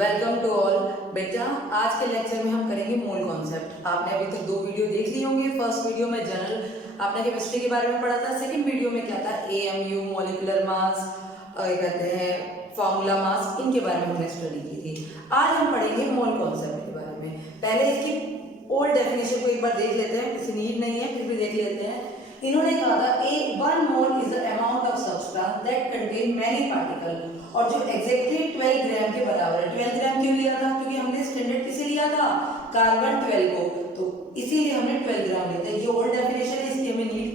Welcome to all. बेटा आज के लेक्चर में हम करेंगे मोल कॉन्सेप्ट। आपने अभी तक 2 वीडियो देख ली होंगे। फर्स्ट वीडियो में जनरल आपने केमिस्ट्री के बारे में पढ़ा था। सेकंड वीडियो में क्या था, एएमयू, मॉलिक्यूलर मास, कहते हैं फार्मूला मास, इनके बारे में हमने स्टडी की थी। आज हम पढ़ेंगे मोल कॉन्सेप्ट के बारे में। पहले इसकी ओल्ड डेफिनेशन को एक बार देख लेते हैं, किसी नीड नहीं है फिर भी देख लेते हैं। इन्होंने कहा था one mole is the amount of substance that contain many particle, और जो एग्जैक्टली 12 ग्राम के बराबर है। 12 ग्राम क्यों लिया था? क्योंकि हमने स्टैंडर्ड किसे लिया था, कार्बन 12 को, तो इसीलिए हमने 12 ग्राम लेते हैं। ये ओल्ड डेफिनेशन है, इसकी हमें नीड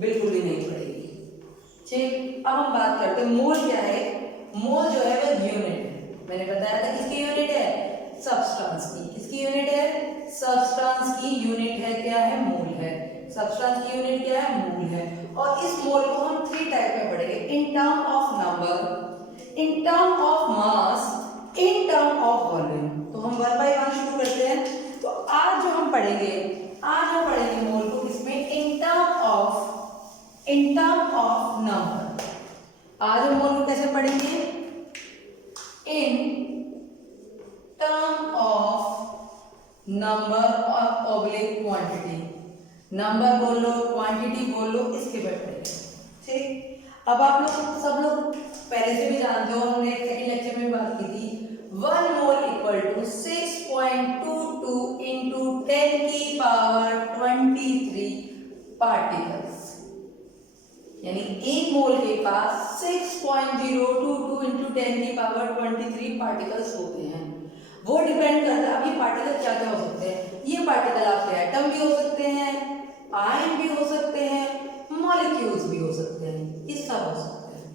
बिल्कुल भी नहीं पड़ेगी। ठीक, अब हम बात करते हैं मोल क्या है। मोल जो है वह यूनिट है। मैंने बताया था किसकी यूनिट है, सब्सटेंस की। किसकी यूनिट है, सब्सटेंस की यूनिट है। क्या है, मोल है। सब्सटेंस की यूनिट क्या है, मोल है। और इस मोल को हम 3 टाइप में पढ़ेंगे, in term of number, in term of mass, in term of volume. तो हम 1 बाय 1 शुरू करते हैं। तो आज जो हम पढ़ेंगे, आज हम पढ़ेंगे मोल को किसमें, इन टर्म ऑफ नंबर। आज हम मोल को कैसे पढ़ेंगे, इन टर्म ऑफ नंबर और ऑब्लिक क्वांटिटी। नंबर बोल लो, क्वांटिटी बोल लो, इसके बैठे। ठीक, अब आप लोग सब लोग पहले से भी जानते हो, हमने सेकंड लेक्चर में बात की थी, 1 मोल इक्वल टू 6.22 इंटू 10 की पावर 23 पार्टिकल्स। यानी एक मोल के पास 6.022 इंटू 10 की पावर 23 पार्टिकल्स होते हैं। वो डिपेंड करता है, अब ये पार्टिकल क्या क्या हो सकते हैं। ये पार्टिकल आपके एटम भी हो सकते हैं, आयन भी हो सकते हैं, मॉलिक्यूल्स भी हो सकते हैं, ये सब हो सकते हैं।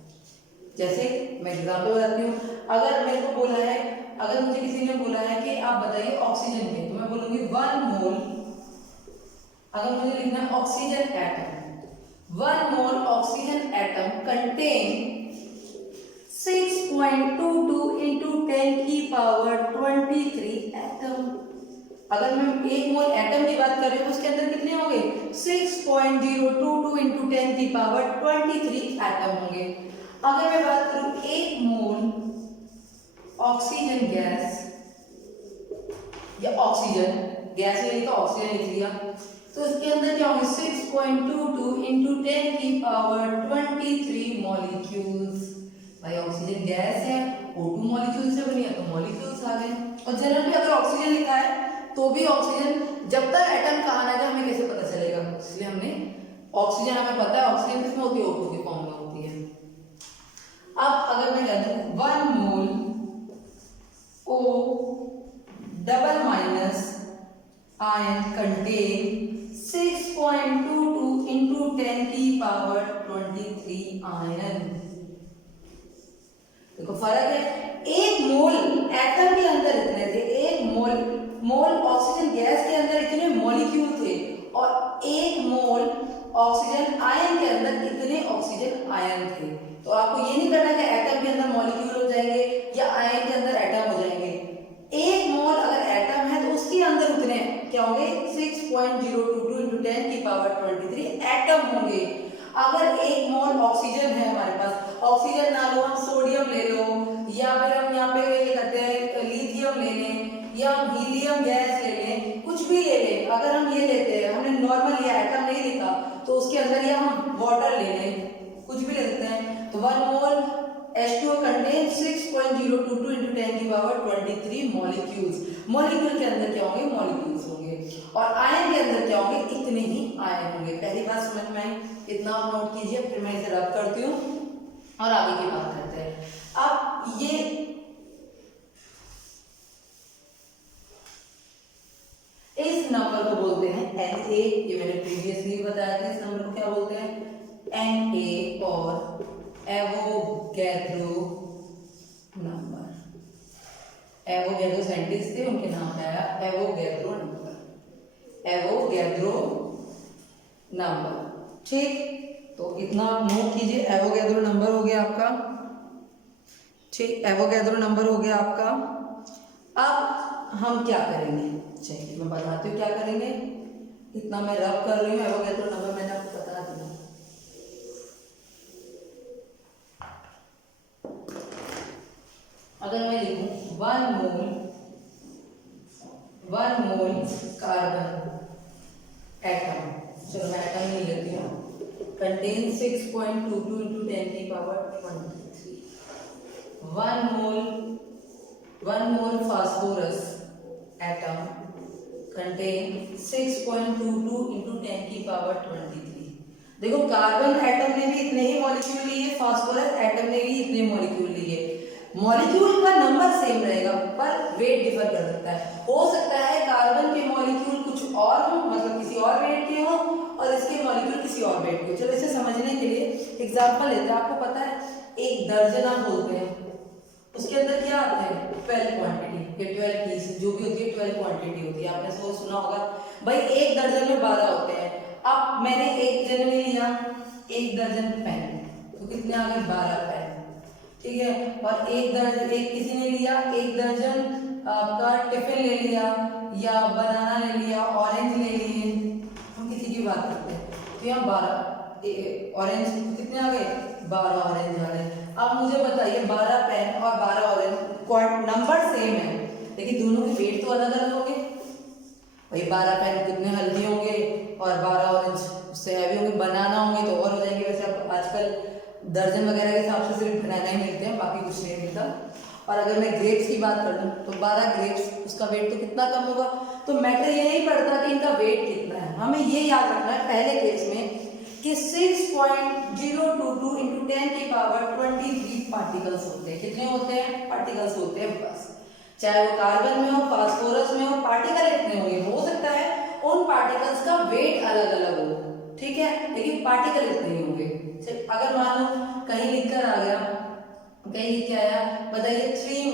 जैसे मैं एग्जांपल बताती हूँ, अगर मेरे को बोला है, अगर मुझे किसी ने बोला है कि आप बताइए ऑक्सीजन के, तो मैं बोलूंगी 1 मोल। अगर मुझे लिखना है ऑक्सीजन एटम, 1 मोल ऑक्सीजन एटम कंटेन 6.22 इंटू 10 की पावर 23 एटम। अगर मैं 1 मोल एटम की बात कर रही हूँ तो उसके अंदर कितने होंगे, 6.022 इंटू 10 की पावर 23 एटम होंगे। अगर मैं बात करूं 1 मोल ऑक्सीजन गैस, या ऑक्सीजन गैस में लिखा, ऑक्सीजन लिख लिया, तो इसके अंदर क्या होंगे, 6.22 इंटू 10 की पावर 23 मॉलिक्यूल्स। भाई ऑक्सीजन गैस है, O2 मॉलिक्यूल से बनी है, तो मॉलिक्यूल्स आ गए। और जनरल में अगर ऑक्सीजन लिखा है तो भी ऑक्सीजन, जब तक एटम कहा ना जाए हमें कैसे पता चलेगा, इसलिए हमने ऑक्सीजन, हमें पता है ऑक्सीजन किसमें होती है, O2 की फॉर्म में होती है। अब अगर मैं कहता हूं 1 मोल O double minus ion contain 6.22 into 10 की पावर 23 आयन। देखो फर्क है, 1 मोल एटम के अंदर इतने थे, 1 मोल ऑक्सीजन गैस के अंदर इतने मॉलिक्यूल थे, और 1 मोल ऑक्सीजन आयन के अंदर इतने ऑक्सीजन आयन थे। तो आपको ये नहीं करना कि एटम के अंदर मॉलिक्यूल हो जाएंगे या आयन के अंदर एटम हो जाएंगे। 1 मोल अगर एटम है तो उसके अंदर उतने क्या होंगे, 6.022 इंटू 10 की पावर 23 एटम होंगे। अगर 1 मोल ऑक्सीजन है हमारे पास, ऑक्सीजन ना लो, हम सोडियम ले लो, या फिर हम यहाँ पे ये कहते हैं लिथियम ले लें, या हम हीलियम गैस ले लें, कुछ भी ले लें। अगर हम ये लेते हैं, हमने नॉर्मल या एटम नहीं लिखा, तो उसके अंदर या हम वाटर ले लें, कुछ भी ले सकते हैं। तो 1 मोल H2O कंटेन 6.022 इंटू 10 की पावर 23 मॉलिक्यूल्स। मॉलिक्यूल के अंदर क्या होंगे, मॉलिक्यूल्स होंगे, और आयन के अंदर क्या होंगे, इतने ही आयन होंगे। पहली बात समझ में आई, इतना आप नोट कीजिए, फिर मैं इसे रब करती हूँ और आगे की बात करते हैं। अब ये इस नंबर को बोलते हैं Na, ये मैंने प्रीवियसली बताया था। इस नंबर को क्या बोलते हैं, Na, और एवोगैड्रो नंबर। एवोगैड्रो साइंटिस्ट थे, उनके नाम पे आया एवोगैड्रो नंबर, एवोगैड्रो नंबर। ठीक, तो इतना आप नोट कीजिए, एवोगैड्रो नंबर हो गया आपका। ठीक, एवोगैड्रो नंबर हो गया आपका। अब हम क्या करेंगे, चलिए मैं बताती हूँ क्या करेंगे। इतना मैं रब कर रही हूँ, एवोगैड्रो नंबर मैंने आपको बता दिया। अगर मैं लिखूं 1 मोल कार्बन एटम, चलो मैं एटम नहीं लेती हूँ, कंटेन 6.22 into 10 की पावर 23। 1 मोल फास्फोरस एटम कंटेन 6.22 into 10 की पावर 23। देखो कार्बन एटम ने भी इतने ही मॉलिक्यूल लिए, फास्फोरस एटम ने भी इतने मॉलिक्यूल लिए। मॉलिक्यूल का नंबर सेम रहेगा पर वेट डिफर कर सकता है। हो सकता है कार्बन के मॉलिक्यूल कुछ और हो, मतलब किसी और वेट के हो, और इसके मॉलिक्यूल किसी और वेट के हो। चलो इसे समझने के लिए एग्जांपल लेते हैं। आपको पता है एक दर्जन आप बोलते हैं, उसके अंदर क्या आते हैं 12 क्वांटिटी या 12 पीस, जो भी होती है 12 क्वांटिटी होती है। आपने सब सुना होगा भाई, एक दर्जन में 12 होते हैं। अब मैंने एक जन में लिया 1 दर्जन पेन, तो कितने आ गए 12 पेन, ठीक है। और एक किसी ने लिया 1 दर्जन आपका टिफिन ले लिया, या बनाना ले लिया, ऑरेंज ले लिए, हम किसी की बात करते हैं, तो यहाँ 12 ऑरेंज कितने आ गए 12 ऑरेंज आ गए। अब मुझे बताइए 12 पेन और 12 ऑरेंज नंबर सेम है, लेकिन दोनों के वेट तो अलग अलग होंगे भाई। 12 पेन कितने हल्के होंगे और 12 ऑरेंज उससे हैवी होंगे। बनाना होंगे तो और हो जाएंगे। वैसे अब आजकल दर्जन वगैरह के हिसाब से सिर्फ बनाना ही मिलते हैं, बाकी कुछ नहीं मिलता। और अगर मैं ग्रेप्स की बात कर दूं तो 12 ग्रेप्स, उसका वेट तो कितना कम होगा। तो मैटर ये नहीं पड़ता कि इनका वेट कितना है, हमें ये याद रखना है पहले केस में कि 6.022 into 10 की पावर 23 पार्टिकल्स होते हैं। कितने होते हैं पार्टिकल्स होते हैं बस। चाहे वो कार्बन में हो, फास्फोरस में हो, पार्टिकल इतने होंगे। हो सकता है उन पार्टिकल्स का वेट अलग अलग हो, ठीक है, लेकिन पार्टिकल इतने ही होंगे। अगर मान लो कहीं लिखकर आ गया, कहीं लिख के आया, बताइए 3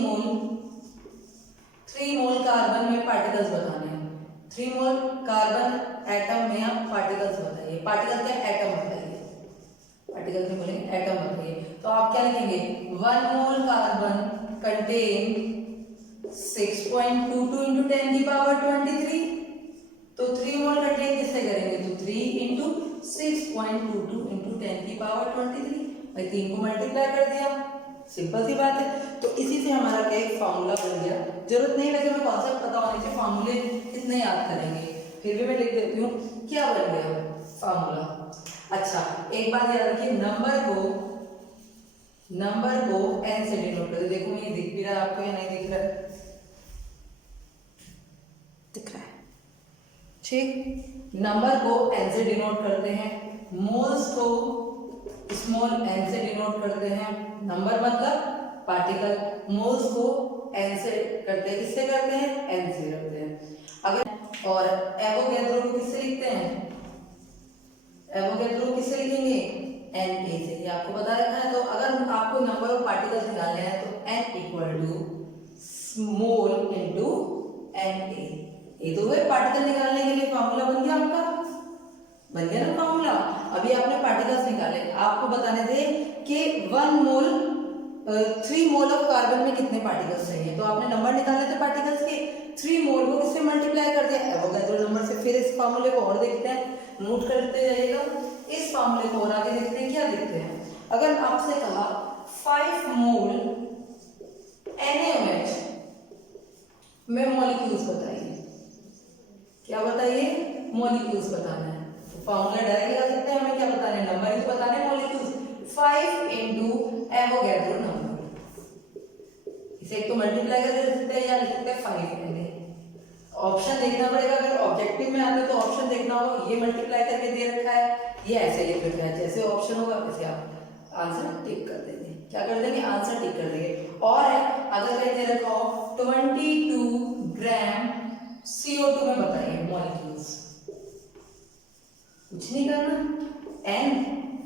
मोल कार्बन में पार्टिकल्स बताने हैं। 3 मोल कार्बन एटम में आप पार्टिकल्स बताइए। पार्टिकल क्या एटम बताइए, पार्टिकल में बोलेंगे एटम बताइए। तो आप क्या लिखेंगे 1 मोल कार्बन कंटेन 6.22 into 10 की पावर 23। तो 3 मोल कंटेन किससे करेंगे, तो 3 into 6.22 into 10 की पावर 23। भाई 3 को मल्टीप्लाई कर दिया, सिंपल सी बात है। तो इसी से हमारा क्या एक फार्मूला बन गया। जरूरत नहीं वैसे मैं कॉन्सेप्ट पता होने से फार्मूले कितने याद करेंगे, फिर भी मैं लिख देती हूँ क्या बन गया फार्मूला। अच्छा एक बात याद रखिए, नंबर को n से डिनोट करते। देखो मैं ये दिख भी रहा है आपको या नहीं दिख रहा है, दिख रहा है, ठीक। नंबर को n से डिनोट करते हैं, मोल्स को स्मॉल n से डिनोट करते हैं। नंबर मतलब पार्टिकल, मोल्स को n से करते हैं, किससे करते हैं n से करते हैं। अगर और एवोगैड्रो को किससे लिखते हैं, एवोगैड्रो को किससे लिखेंगे Na से, ये आपको बता रखा है। तो अगर आपको नंबर ऑफ पार्टिकल्स निकालने हैं तो n equal to small into Na। ये तो हुए पार्टिकल निकालने के लिए फार्मूला बन गया आपका, बन गया ना फार्मूला। अभी आपने पार्टिकल्स निकाले, आपको बताने थे कि 3 मोल ऑफ कार्बन में कितने पार्टिकल्स चाहिए। तो आपने नंबर निकाले थे पार्टिकल्स के, 3 मोल को किससे मल्टीप्लाई कर दिया एवोगैड्रो नंबर से। फिर इस फार्मूले को और देखते हैं, नोट करते जाइएगा। इस फार्मूले को और आगे देखते हैं, क्या देखते हैं। अगर आपसे कहा 5 मोल NaOH में मॉलिक्यूल्स बताइए, क्या बताइए मॉलिक्यूल्स बताना है, तो फार्मूला डायरेक्ट लगा सकते हैं। हमें क्या बताना है, नंबर ही तो बताना है, मॉलिक्यूल्स 5 इनटू एवोगैड्रो नंबर। इसे एक तो मल्टीप्लाई करके लिख सकते हैं या लिख सकते हैं 5 पहले। ऑप्शन देखना पड़ेगा, अगर ऑब्जेक्टिव में आता है तो ऑप्शन देखना होगा। ये मल्टीप्लाई करके दे रखा है, ये ऐसे लिख रखा है, जैसे ऑप्शन होगा वैसे आप आंसर टिक कर देंगे। क्या कर देंगे, आंसर टिक कर देंगे। और अगर कहीं दे रखा हो 22 ग्राम CO2 में बताइए मॉलिक्यूल्स, कुछ नहीं करना, n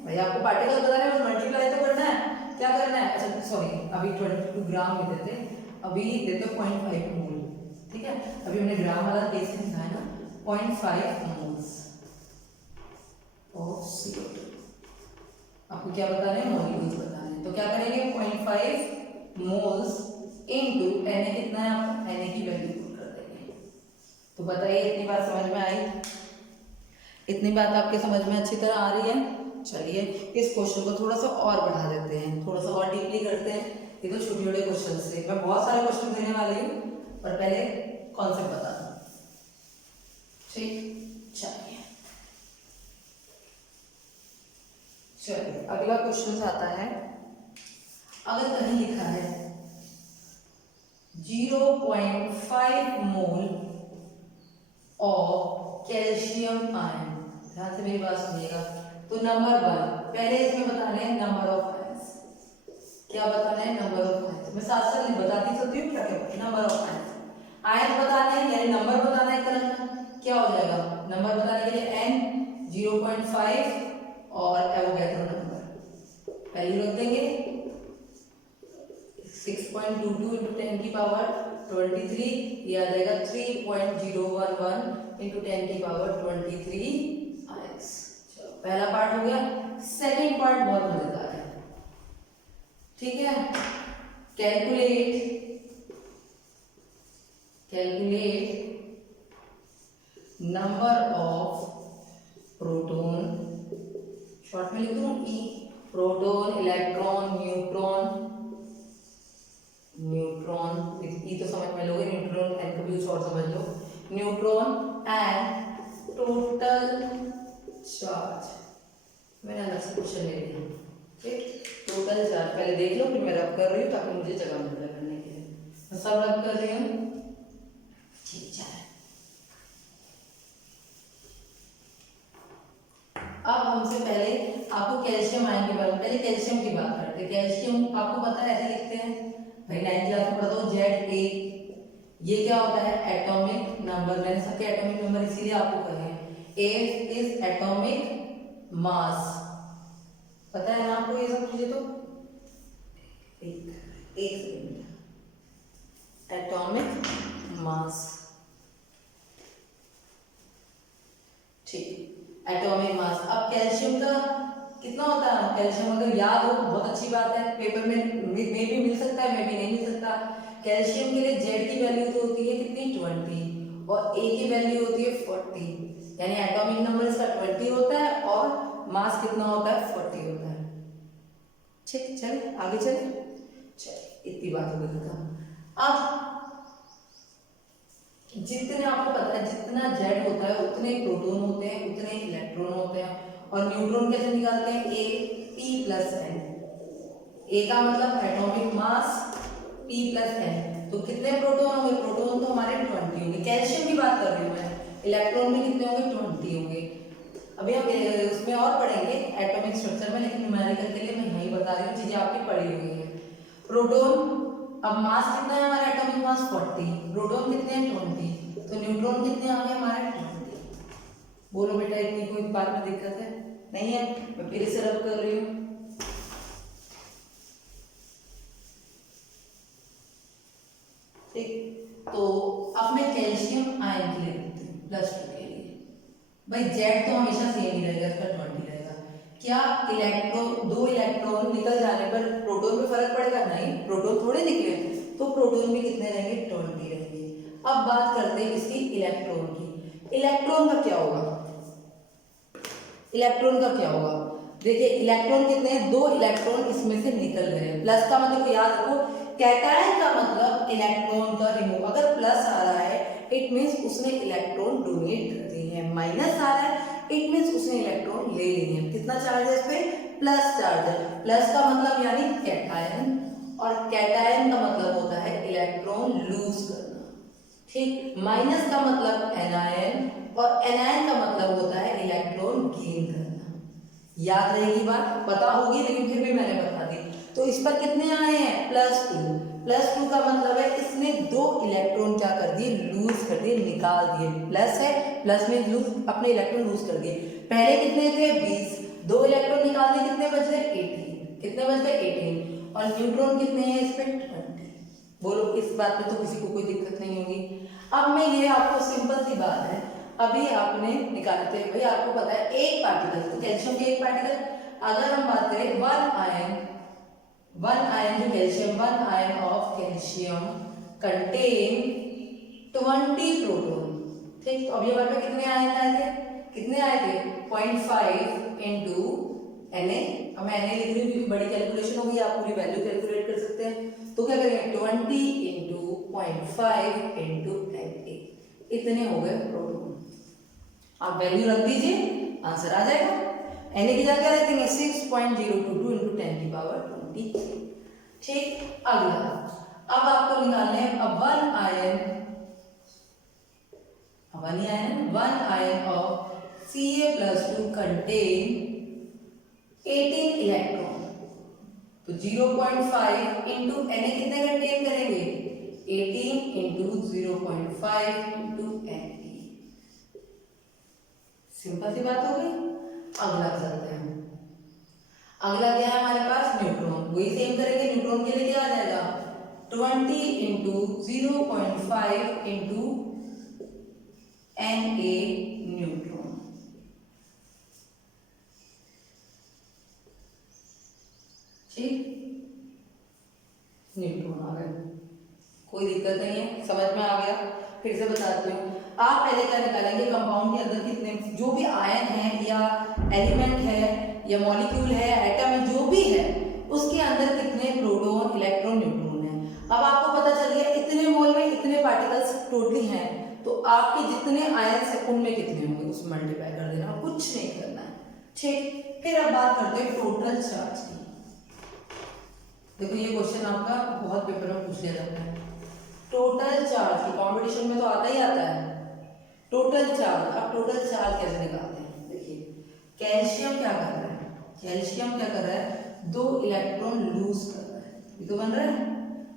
भाई आपको पार्टिकल बताना है, बस मल्टीप्लाई तो करना है। क्या करना है, अच्छा सॉरी अभी 22 ग्राम में देते, अभी देते 0.5 मोल, ठीक है। अभी हमने ग्राम वाला केस में लिखा है ना, 0.5 मोल्स ऑफ CO2। आपको क्या बताना है, मॉलिक्यूल्स बताना है। तो क्या करेंगे 0.5 मोल्स इनटू Na कितना है आपका, Na की वैल्यू पुट कर देंगे। तो बताइए इतनी बात समझ में आई, इतनी बात आपके समझ में अच्छी तरह आ रही है। चलिए इस क्वेश्चन को थोड़ा सा और बढ़ा देते हैं, थोड़ा सा और डीपली करते हैं। ये तो छोटे छोटे क्वेश्चन थे, मैं बहुत सारे क्वेश्चन देने वाली हूँ, पर पहले कॉन्सेप्ट बता दूँ। ठीक, चलिए अगला क्वेश्चन आता है, अगर कहीं लिखा है 0.5 मोल ऑफ कैल्शियम आयन, ध्यान से मेरी बात सुनिएगा। तो नंबर 1 पहले इसमें बताने हैं नंबर ऑफ आयंस। क्या बताना है? Number of ions. मैं साथ साथ बताती चलती हूँ क्या क्या नंबर ऑफ आयंस। आयंस बताने हैं यानी नंबर बताना है तरह का, क्या हो जाएगा? नंबर बताने के लिए n 0.5 और एवोगैड्रो नंबर वैल्यू रख देंगे 6.22 into 10 की पावर 23, ये आ जाएगा 3.011 into 10 की पावर 23 आयंस। पहला पार्ट हो गया। सेकंड पार्ट बहुत मजेदार है, ठीक है। Calculate number of proton, short में लिख दूं ई, प्रोटॉन, इलेक्ट्रॉन, न्यूट्रॉन, ई तो समझ में लोगे, न्यूट्रॉन एन को भी और समझ लो, न्यूट्रॉन एंड टोटल चार्ज। मैंने अलग से क्वेश्चन ले लिया, ठीक। टोटल चार्ज पहले देख लो, फिर मैं रब कर रही हूँ ताकि मुझे जगह मिल जाए करने के लिए। मैं सब रब कर रही हूँ, ठीक है। अब हमसे पहले आपको कैल्शियम आयन के बारे में, पहले कैल्शियम की बात करते हैं। कैल्शियम आपको पता है ऐसे लिखते हैं भाई, 9th क्लास में पढ़ा तो ZA, ये क्या होता है? Atomic number. मैंने सबके एटॉमिक नंबर इसीलिए आपको कहे, A इज एटॉमिक मास, पता है ना आपको ये सब चीजें? तो एक सेकंड, एटॉमिक मास, ठीक, एटॉमिक मास। अब कैल्शियम का कितना होता है? कैल्शियम अगर याद हो बहुत अच्छी बात है, पेपर में भी मिल सकता है, में भी नहीं मिल सकता। कैल्शियम के लिए Z की वैल्यू तो होती है कितनी? 20 और A की वैल्यू होती है 40, यानी एटॉमिक नंबर इसका 20 होता है और मास कितना होता है? 40 होता है, ठीक। चलिए आगे चलिए, इतनी बात हो गई खत्म। अब जितने आपको पता है जितना Z होता है उतने प्रोटॉन होते हैं, उतने इलेक्ट्रॉन होते हैं। और न्यूट्रॉन कैसे निकालते हैं? A P plus N, A का मतलब atomic mass, P plus N, तो कितने प्रोटॉन होंगे? प्रोटॉन तो हमारे 20 होंगे। कैल्शियम की बात कर रही हूँ मैं, इलेक्ट्रॉन भी कितने होंगे? 20 होंगे। अभी हम उसमें और पढ़ेंगे एटॉमिक स्ट्रक्चर में, लेकिन न्यूमेरिकल के लिए मैं यही बता रही हूँ, चीजें आपकी पढ़ी हुई है। प्रोटॉन, अब मास कितना है हमारा? एटॉमिक मास 40, प्रोटॉन कितने हैं? 20, तो न्यूट्रॉन कितने आ गए हमारे? 20। बोलो बेटा, इतनी कोई बात में दिक्कत है? नहीं है। मैं फिर से रब कर रही हूँ, ठीक। तो अब मैं कैल्शियम आयन के लिए लिखती हूँ +2 के लिए। भाई Z तो हमेशा सेम ही रहेगा, इसका 20 रहेगा। क्या इलेक्ट्रॉन, 2 इलेक्ट्रॉन निकल जाने पर प्रोटॉन में फर्क पड़ेगा? नहीं, प्रोटॉन थोड़े निकले, तो प्रोटॉन भी कितने रहेंगे? 20 रहेंगे। अब बात करते हैं इसकी इलेक्ट्रॉन की। इलेक्ट्रॉन का क्या होगा? इलेक्ट्रॉन का क्या होगा? देखिए इलेक्ट्रॉन कितने हैं? 2 इलेक्ट्रॉन इसमें से निकल गए। प्लस का मतलब याद रखो, कैटायन का मतलब इलेक्ट्रॉन का रिमूव। अगर प्लस आ रहा है इट मींस उसने इलेक्ट्रॉन डोनेट कर दिए हैं, माइनस आ रहा है इट मींस उसने इलेक्ट्रॉन ले लिए हैं। कितना चार्ज है इस पे? प्लस चार्ज है। प्लस का मतलब यानी कैटायन, और कैटायन का मतलब होता है इलेक्ट्रॉन लूज करना, ठीक। माइनस का मतलब एनायन, और एनायन का मतलब होता है इलेक्ट्रॉन गेन करना। याद रहेगी बात? पता होगी लेकिन फिर भी मैंने बता दी। तो इस पर कितने आए हैं? +2। +2 का मतलब है इसने 2 इलेक्ट्रॉन क्या कर दिए? लूज कर दिए, निकाल दिए। प्लस है, प्लस में लूज, अपने इलेक्ट्रॉन लूज कर दिए। पहले कितने थे? 20, 2 इलेक्ट्रॉन निकाल दिए, कितने बच गए? 18। कितने बच गए? 18। और न्यूट्रॉन कितने हैं इस पे? 20। बोलो इस बात में तो किसी को कोई दिक्कत नहीं होगी। अब मैं ये आपको सिंपल सी बात है, अभी आपने निकाले थे भाई, आपको पता है एक पार्टिकल, तो कैल्शियम के एक पार्टिकल, अगर हम बात करें 1 आयन जो calcium, 1 ion of calcium contain 20 proton, ठीक। तो अभी हमारे पास कितने आयन आए थे? कितने आए थे? 0.5 into Na, अब मैं Na लिख रही हूँ क्योंकि बड़ी कैलकुलेशन होगी, आप पूरी वैल्यू कैलकुलेट कर सकते हैं। तो क्या करेंगे 20 इंटू 0.5 इंटू Na, इतने हो गए प्रोटॉन। आप वैल्यू रख दीजिए, आंसर आ जाएगा। Na की जगह रख देंगे 6.022 इंटू 10 की पावर 23। ठीक, अगला अब आपको निकालने हैं अब one ion of Ca+2 contain 18 electron. तो 0.5 इंटू Na कितने कंटेन करेंगे 18 इंटू 0.5 इंटू Na। सिंपल सी बात हो गई। अगला चलते हैं, अगला क्या है हमारे पास न्यूट्रॉन। वही सेम करेंगे, न्यूट्रॉन के लिए क्या आ जाएगा 20 इंटू 0.5 इंटू Na न्यूट्रॉन। ठीक, न्यूट्रॉन आ गए, कोई दिक्कत नहीं है, समझ में आ गया। फिर से बताती हूँ, आप पहले क्या निकालेंगे कंपाउंड के अंदर कितने जो भी आयन है या एलिमेंट है या मॉलिक्यूल है एटम है जो भी है उसके अंदर कितने प्रोटॉन इलेक्ट्रॉन न्यूट्रॉन है। अब आपको पता चल गया इतने मोल में इतने पार्टिकल्स टोटली हैं, तो आपके जितने आयन्स है उनमें कितने होंगे उसमें मल्टीप्लाई कर देना, कुछ नहीं करना है। ठीक, फिर अब बात करते हैं टोटल चार्ज की। देखो ये क्वेश्चन आपका बहुत पेपर में पूछ लिया जाता है। टोटल चार्ज की कंपटीशन में तो आता ही आता है टोटल चार्ज। अब टोटल चार्ज कैसे निकालते हैं, देखिए कैल्शियम क्या कर रहा है, कैल्शियम क्या कर रहा है 2 इलेक्ट्रॉन लूज कर रहा है, ये तो बन रहा है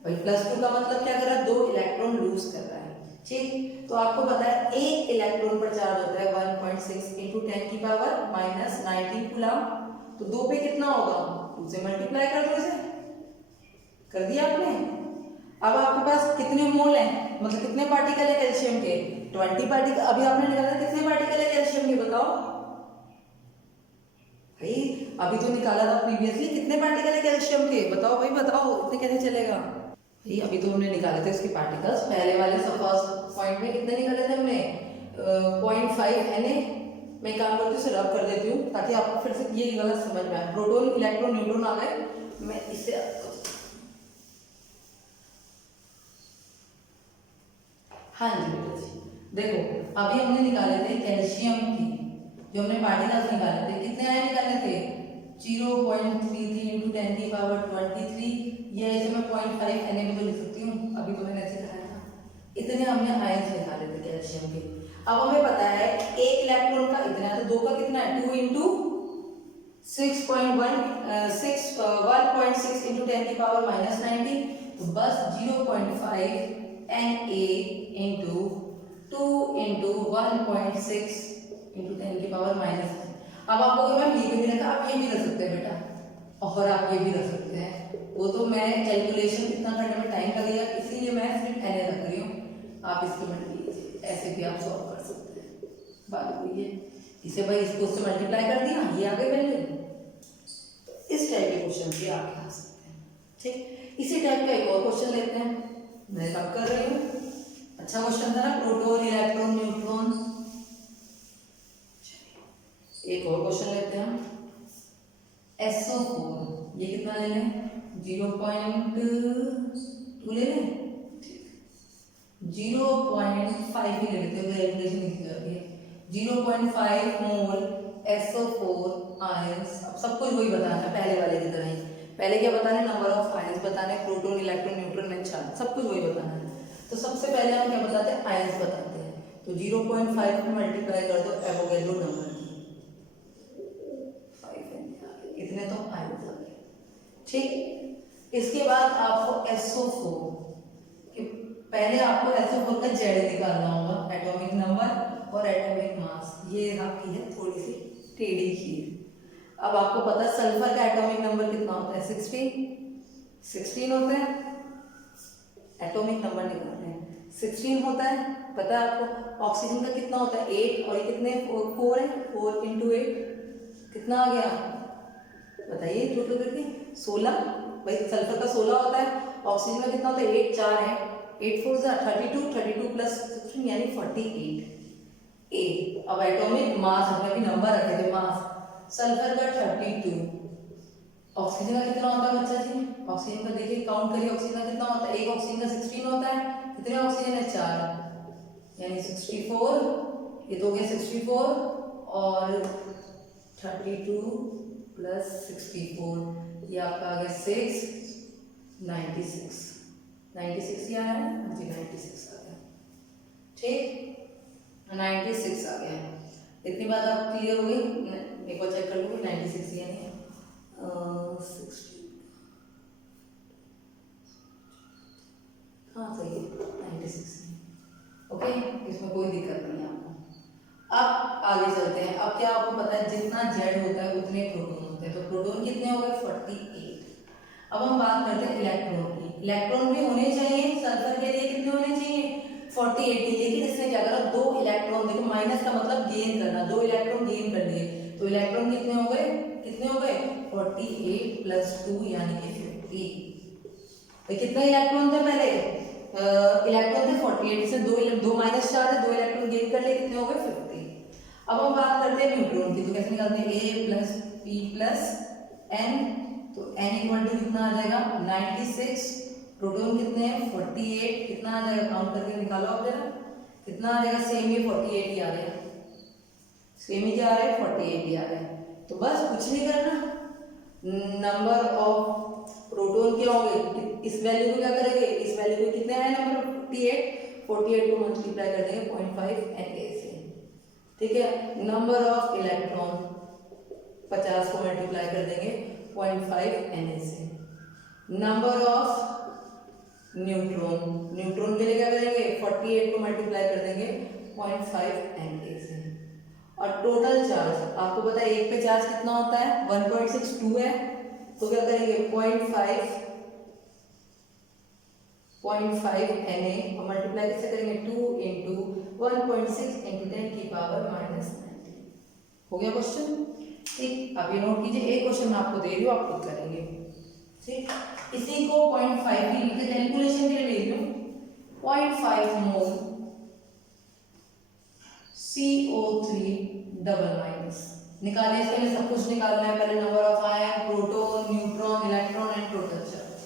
भाई। +2 का मतलब क्या कर रहा है 2 इलेक्ट्रॉन लूज कर रहा है। ठीक, तो आपको पता है एक इलेक्ट्रॉन पर चार्ज होता है 1.6 इंटू 10 की पावर -19 कूलम। तो 2 पे कितना होगा 2 से मल्टीप्लाई कर दो, इसे कर दिया आपने। अब आपके पास कितने मोल हैं, मतलब कितने पार्टिकल है कैल्शियम के 20 पार्टिकल। अभी आपने निकाला कितने पार्टिकल है कैल्शियम के बताओ भाई, अभी तो निकाला था प्रीवियसली, कितने पार्टिकल है कैल्शियम के बताओ भाई, बताओ इतने कैसे चलेगा भाई। अभी तो हमने निकाले थे उसके पार्टिकल्स, पहले वाले फर्स्ट पॉइंट में कितने निकाले थे हमने 0.5 Na। मैं काम करती हूँ उसे रब कर देती हूँ ताकि आपको फिर से ये गलत समझ में आए। प्रोटॉन इलेक्ट्रॉन न्यूट्रॉन आ गए, मैं इसे हाँ जी बेटा जी, देखो अभी हमने निकाले थे कैल्शियम की, जो हमने पार्टिकल्स निकाले थे कितने आए निकाले थे 0.33 इंटू 10 की पावर 23। ये ऐसे मैं 0.5 Na भी तो लिख सकती हूँ, अभी तो मैंने ऐसे लिखा था। इतने हमने आयंस निकाले थे कैल्शियम के। अब हमें पता है एक इलेक्ट्रॉन का इतना है, तो 2 का कितना है 2 इंटू 1.6 इंटू 10 की पावर -19, तो बस 0.5 Na इंटू 2 इंटू 1.6 इंटू 10 की पावर -। अब आपको मैम ये भी रखा, आप ये भी रख सकते हैं बेटा, और आप ये भी रख सकते हैं। वो तो मैं कैलकुलेशन इतना करने में टाइम लगेगा, इसीलिए मैं सिर्फ Na रख रही हूँ। आप इसको मल्टीप्लाई ऐसे भी आप सॉल्व कर सकते हैं। बात हुई है, इसे भाई इसको उससे मल्टीप्लाई कर दिया, ये आ गई वैल्यू। तो इस टाइप के क्वेश्चन भी आप आ सकते हैं। ठीक, इसी टाइप का एक और क्वेश्चन लेते हैं, मैं कब कर रही हूँ। अच्छा क्वेश्चन था ना प्रोटॉन इलेक्ट्रॉन न्यूट्रॉन। एक और क्वेश्चन लेते हैं हम SO4, ये कितना ले लें 0.2 ले लें, 0.5 ही ले लेते हैं, कैलकुलेशन नहीं करती है। 0.5 मोल SO4 आयंस। अब सब कुछ वही बताना है पहले वाले की तरह ही, पहले क्या बताना है नंबर ऑफ आयंस बताने, proton electron neutron and charge, सब कुछ वही बताना है। तो सबसे पहले हम क्या बताते हैं आयंस बताते हैं, तो 0.5 में मल्टीप्लाई कर दो एवोगैड्रो नंबर की, 5 इतने तो आयंस आ गए। ठीक, इसके बाद आपको SO4, पहले आपको SO4 का जेड निकालना होगा, एटॉमिक नंबर और एटॉमिक मास। ये आपकी है थोड़ी सी टेढ़ी खीर। अब आपको पता है सल्फर का एटॉमिक नंबर कितना होता है 16 होता है, एटॉमिक नंबर निकालते हैं 16 होता है। पता है आपको ऑक्सीजन का कितना होता है 8, और ये कितने 4 है, 4 इंटू 8 कितना आ गया बताइए टोटल करके 16। भाई सल्फर का 16 होता है, ऑक्सीजन का कितना होता है 8, 4 है, 8 4 32 प्लस 16 यानी 48 ए। अब एटॉमिक मास हमने भी नंबर रखे थे मास, सल्फर का 32, ऑक्सीजन का कितना होता है बच्चा जी? ऑक्सीजन का देखिए काउंट करिए, ऑक्सीजन का कितना होता है? एक ऑक्सीजन का 16 होता है, कितने ऑक्सीजन है? 4, यानी 64, ये तो हो गया 64 और 32 प्लस 64, ये आपका आ गया 6, 96, 96 क्या है जी? 96 आ गया, ठीक, 96 आ गया। इतनी बात आप क्लियर हो गई? एक बार चेक कर लो, 96 यानी 60, हाँ सही है 96, ओके, इसमें कोई दिक्कत नहीं है आपको। अब आगे चलते हैं। अब क्या आपको पता है जितना जेड होता है उतने प्रोटॉन होते हैं, तो प्रोटॉन कितने हो गए? 48। अब हम बात करते हैं इलेक्ट्रॉन की। इलेक्ट्रॉन भी होने चाहिए, सल्फर के लिए कितने होने चाहिए? 48। लेकिन इसमें क्या करा, 2 इलेक्ट्रॉन, देखो माइनस का मतलब गेन करना, 2 इलेक्ट्रॉन गेन कर लिए, तो इलेक्ट्रॉन कितने हो गए? कितने हो गए? 48 प्लस 2 यानी कि 50। तो कितने इलेक्ट्रॉन थे पहले? इलेक्ट्रॉन थे 48, इसमें 2 माइनस चार्ज है, 2 इलेक्ट्रॉन गेन कर लिए, कितने हो गए? 50। अब हम बात करते हैं न्यूट्रॉन की, तो कैसे निकालते हैं? A plus P plus N, तो N इक्वल टू कितना आ जाएगा? 96, प्रोटॉन कितने हैं? 48, कितना आ जाएगा? काउंट करके निकालो आप जरा, कितना आ जाएगा? सेम ही 48 ही आ रहा है, सेम ही क्या आ रहा है? 48 ही आ रहा है। तो बस कुछ नहीं करना, नंबर ऑफ प्रोटॉन क्या होंगे, इस वैल्यू को क्या करेंगे? इस वैल्यू को कितने आए नंबर? 48 को मल्टीप्लाई कर देंगे 0.5 Na से, ठीक है। नंबर ऑफ इलेक्ट्रॉन 50 को मल्टीप्लाई कर देंगे 0.5 Na से। नंबर ऑफ न्यूट्रॉन के लिए क्या करेंगे? 48 को मल्टीप्लाई कर देंगे 0.5 Na से। और टोटल चार्ज आपको पता है एक पे चार्ज कितना होता है? 1.62 है, तो क्या करेंगे? 0.5 Na और मल्टीप्लाई कैसे करेंगे? 2 इंटू 1.6 इंटू 10 की पावर -90। हो गया क्वेश्चन, ठीक। अब ये नोट कीजिए, एक क्वेश्चन मैं आपको दे रही हूँ, आप खुद करेंगे, ठीक। इसी को 0.5 की कैलकुलेशन के लिए ले रही हूँ। 0.5 मोल CO3 डबल माइनस निकालिए। इसके लिए सब कुछ निकालना है, पहले number of ion, proton, neutron, electron and total charge,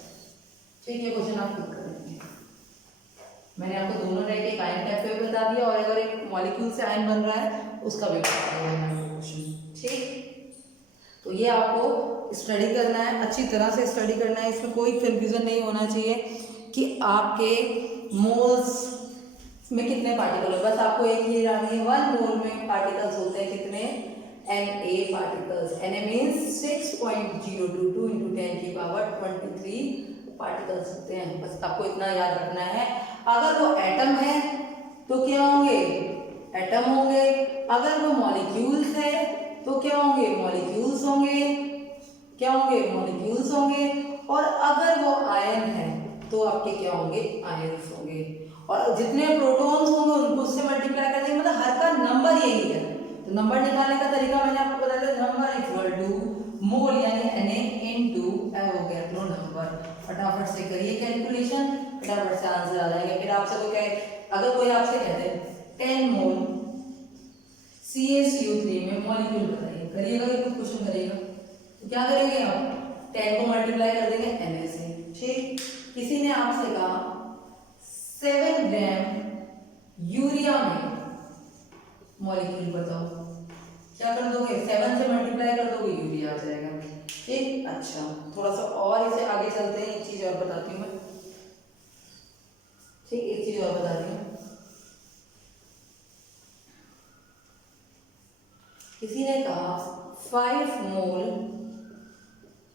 ठीक है। क्वेश्चन आप खुद करेंगे। मैंने आपको दोनों टाइप के आयन टाइप पे बता दिया, और अगर एक मॉलिक्यूल से आयन बन रहा है उसका भी बता दिया मैंने क्वेश्चन, ठीक। तो ये आपको स्टडी करना है, अच्छी तरह से स्टडी करना है, इसमें कोई कंफ्यूजन नहीं होना चाहिए कि आपके मोल्स में कितने पार्टिकल है। बस आपको एक ही रानी है, 1 मोल में पार्टिकल्स होते हैं कितने? Na particles. Na means 6.022 into 10 की पावर 23 पार्टिकल्स होते हैं। बस आपको इतना याद रखना है। अगर वो एटम है तो क्या होंगे? एटम होंगे। अगर वो मॉलिक्यूल्स है तो क्या होंगे? मॉलिक्यूल्स होंगे। क्या होंगे? मॉलिक्यूल्स होंगे। और अगर वो आयन है तो आपके क्या होंगे? आयन्स होंगे। और जितने प्रोटॉन्स होंगे उनको उससे मल्टीप्लाई कर देंगे, मतलब हर का नंबर यही है। तो नंबर निकालने का तरीका मैंने आपको बता दिया, नंबर इक्वल टू मोल यानी Na इनटू एवोगैड्रो नंबर। फटाफट से करिए कैलकुलेशन, फटाफट से आंसर आ जाएगा। फिर आपसे कोई कहे, अगर कोई आपसे कहते 10 मोल CaCO3 में मॉलिक्यूल बताइए, करिएगा कि खुद क्वेश्चन करिएगा, तो क्या करेंगे आप? 10 को मल्टीप्लाई कर देंगे Na से, ठीक। किसी ने आपसे कहा 7 ग्राम यूरिया में मॉलिक्यूल बताओ, क्या कर दोगे? 7 से मल्टीप्लाई कर दोगे, यूरिया आ जाएगा, ठीक। अच्छा, थोड़ा सा और इसे आगे चलते हैं, एक चीज और बताती हूँ मैं, ठीक। एक चीज और बताती हूँ। किसी ने कहा 5 मोल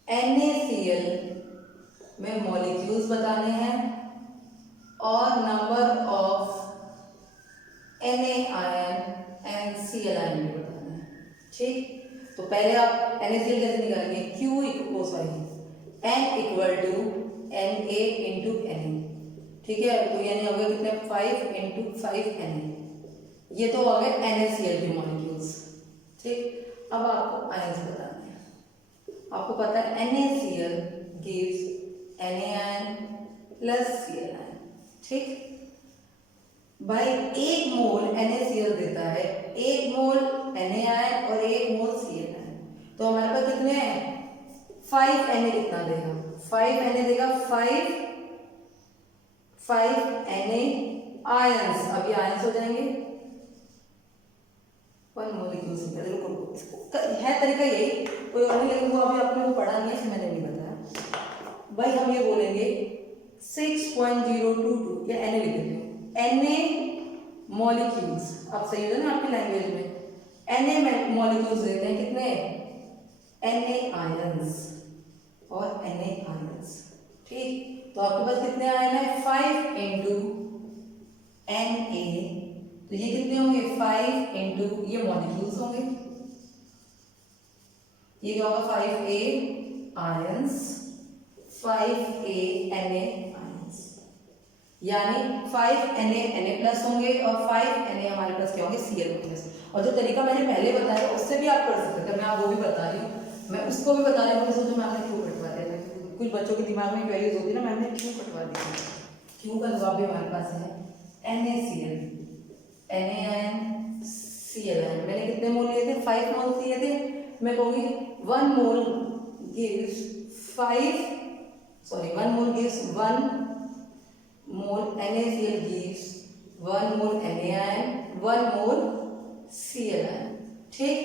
NaCl में मॉलिक्यूल्स बताने हैं और number of Na ion and Cl ion भी बताना है, ठीक। तो पहले आप NaCl कैसे निकालेंगे? Q N equal to Na into Na, ठीक है। तो यानी हो गया कितने? 5 इंटू 5 Na, ये तो हो गए NaCl के मॉलिक्यूल्स, ठीक। अब आपको आयन्स बताने हैं। आपको पता है NaCl gives Na ion plus Cl ion, ठीक। भाई 1 मोल NaCl देता है 1 मोल Na आयन और 1 मोल Cl आयन। आयंस, अब ये आयंस हो जाएंगे, वन मॉलिक्यूल्स निकल, रुको इसको है तरीका यही, कोई और नहीं, लेकिन वो अभी आपने वो पढ़ा नहीं है इसलिए मैंने नहीं बताया। भाई हम ये बोलेंगे 6.022 या Na लिख देते हैं, Na मॉलिक्यूल्स, अब सही हो ना आपकी लैंग्वेज में, Na मॉलिक्यूल्स देते हैं कितने, Na आयंस और Na आयंस, ठीक। तो आपके पास कितने आयन है, 5 इंटू Na, तो ये कितने होंगे, 5 इंटू ये मॉलिक्यूल्स होंगे, ये क्या होगा 5A ions, 5A Na ions, यानी 5 Na प्लस होंगे और 5 Na हमारे पास क्या होंगे, Cl प्लस। और जो तरीका मैंने पहले बताया उससे भी आप कर सकते थे, मैं आप वो भी बता रही हूँ, मैं उसको भी बता रही हूँ। सोचो मैम ने क्यों कटवा दिया था, कुछ बच्चों के दिमाग में क्वेरीज होती है ना, मैम ने क्यों कटवा दिया, क्यों का जवाब भी हमारे पास है, NaCl, Na ion Cl ion. मैंने कितने मोल लिए थे, 5 मोल लिए थे, मैं कहूँगी 1 मोल गिव्स 1 मोल गिव्स 1 मोल NaCl gives 1 मोल Na आयन, 1 मोल Cl आयन, ठीक।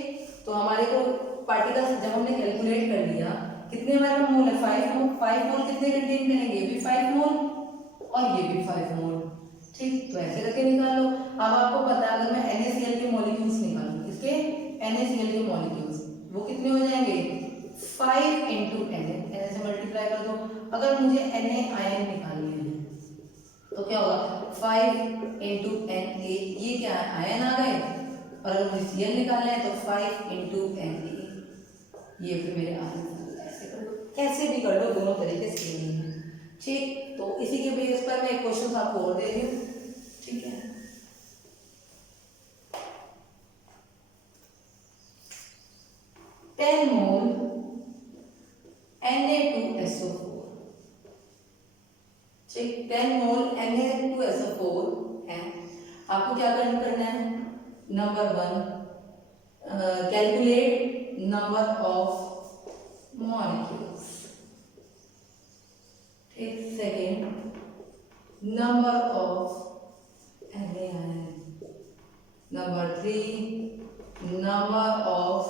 तो हमारे को पार्टिकल्स जब हमने कैलकुलेट कर लिया, कितने हमारे पास मोल है, 5 मोल, 5 मोल कितने कंटेन करेंगे, ये भी 5 मोल और ये भी 5 मोल, ठीक। तो ऐसे करके निकाल लो। अब आपको पता है अगर मैं NaCl के मॉलिक्यूल्स निकालूं, इसके NaCl के मॉलिक्यूल्स वो कितने हो जाएंगे, 5 इंटू Na से मल्टीप्लाई कर दो। अगर मुझे Na आयन निकालनी है तो क्या होगा, 5 इंटू Na, ये क्या है, आयन आ गए, और अगर मुझे Cl निकालना है तो 5 इंटू Na, ये फिर मेरे आयन। ऐसे कर लो, कैसे भी कर लो, दोनों तरीके सेम ही है, ठीक। तो इसी के बेस पर मैं एक क्वेश्चन आपको और दे रही हूँ, ठीक है। टेन मोल Na2SO4, ठीक, 10 मोल Na2SO4 है। आपको क्या करना है, number 1 calculate number of molecules, ठीक। Second number of Na ion, number 3 number of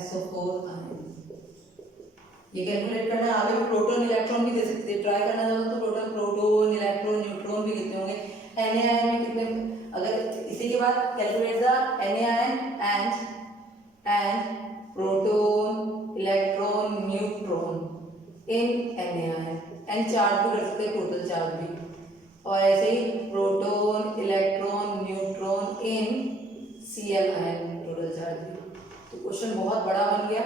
SO4 ion, ये कैलकुलेट करना है। आगे भी प्रोटॉन इलेक्ट्रॉन भी दे सकते हैं, ट्राई करना चाहो तो प्रोटॉन इलेक्ट्रॉन न्यूट्रॉन भी कितने होंगे, Na आयन में कितने, अगर इसी के बाद calculate the Na ion and proton electron neutron in Na ion, and charge भी कर सकते हैं, टोटल चार्ज भी, और ऐसे ही प्रोटॉन इलेक्ट्रॉन न्यूट्रॉन इन Cl आयन, टोटल चार्ज भी। तो क्वेश्चन बहुत बड़ा बन गया,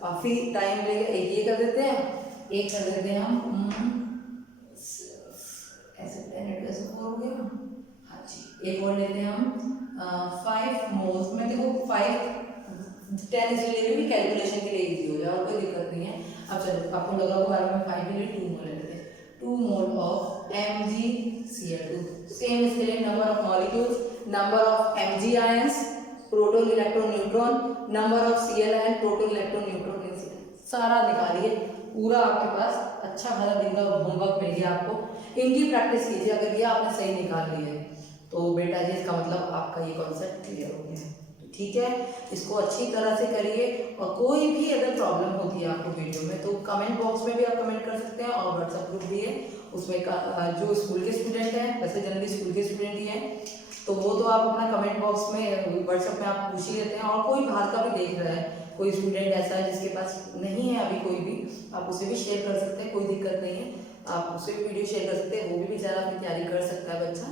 काफी टाइम लगेगा। एक ये कर देते हैं, एक कर देते हैं हम ऐसे हो गया, हाँ जी। एक और लेते हैं हम 5 मोल्स में, देखो 10 इसलिए भी कैलकुलेशन के लिए इजी हो जाए और कोई दिक्कत नहीं है। अब चलो आपको लगा होगा मैं 5 के लिए 2 मोल लेते हैं, 2 मोल ऑफ MgCl2, सेम इसके लिए number of molecules, number of Mg ions, proton electron neutron, number of Cl ion, proton electron neutron, सारा निकालिए, पूरा आपके पास अच्छा खासा दिन का होमवर्क मिल गया आपको। इनकी प्रैक्टिस कीजिए, अगर ये आपने सही निकाल ली है तो बेटा जी इसका मतलब आपका ये कॉन्सेप्ट क्लियर हो गया है, तो ठीक है। इसको अच्छी तरह से करिए, और कोई भी अगर प्रॉब्लम होती है आपको वीडियो में तो कमेंट बॉक्स में भी आप कमेंट कर सकते हैं, और व्हाट्सएप ग्रुप भी है उसमें जो स्कूल के स्टूडेंट हैं, वैसे जनरली स्कूल के स्टूडेंट ही हैं, तो वो तो आप अपना कमेंट बॉक्स में व्हाट्सएप में आप पूछ ही लेते हैं। और कोई बाहर का भी देख रहा है, कोई स्टूडेंट ऐसा है जिसके पास नहीं है अभी कोई भी, आप उसे भी शेयर कर सकते हैं, कोई दिक्कत नहीं है, आप उसे भी वीडियो शेयर कर सकते हैं, वो भी बेचारा अपनी तैयारी कर सकता है बच्चा,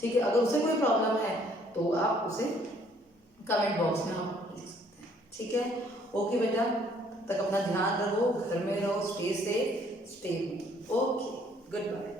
ठीक है। अगर उसे कोई प्रॉब्लम है तो आप उसे कमेंट बॉक्स में आप लिख सकते हैं, ठीक है। ओके बेटा, तब तक अपना ध्यान रखो, घर में रहो, stay safe, stay, okay, good bye.